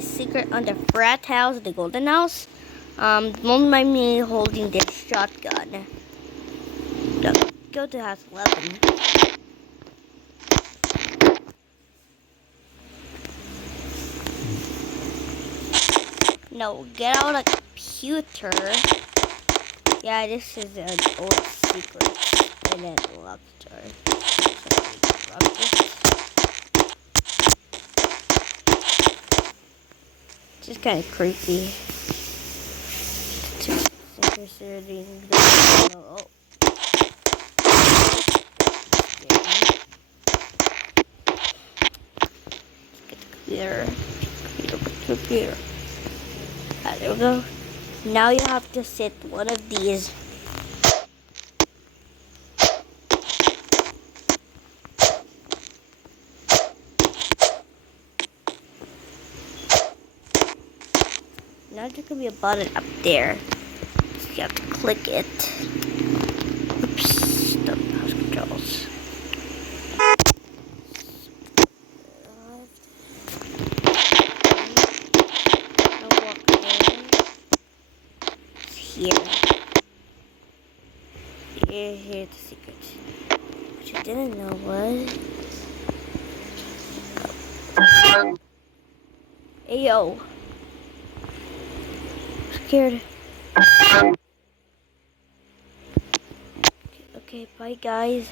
Secret on the frat house, the golden house. Don't mind me holding this shotgun. Go to house 11. No, get out a computer. Yeah, this is an old secret. And then locked door. It's just kind of creepy. Oh. Let's get the computer. There we go. Now you have to set one of these. Now there could be a button up there. So you have to click it. Oops, stop mouse controls. Here. Here's the secret. What you didn't know was... Hey, yo. I'm scared. Okay, bye, guys.